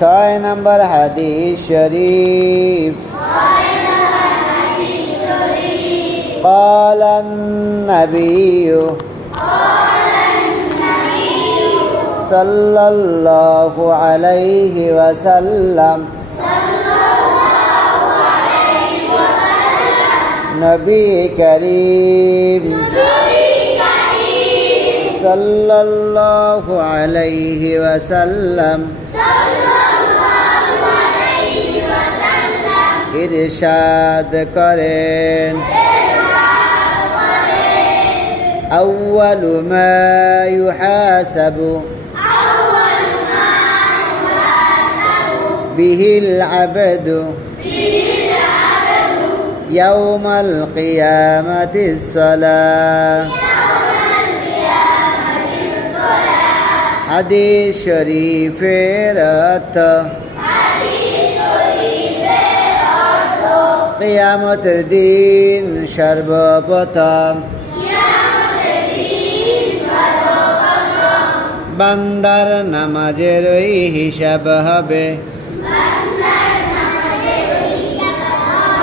ছয় নম্বর হাদিস শরীফ قال النبي صلى الله عليه وسلم নবী করিম সাল্লাল্লাহু আলাইহি ওয়াসাল্লাম ইরশাদ করেন أول ما يحاسب به العبد يوم القيامة الصلاة হাদিস শরীফের অর্থ কিয়ামতের দিন সর্বপ্রথম। বান্দার নামাজের ওই হিসাব হবে।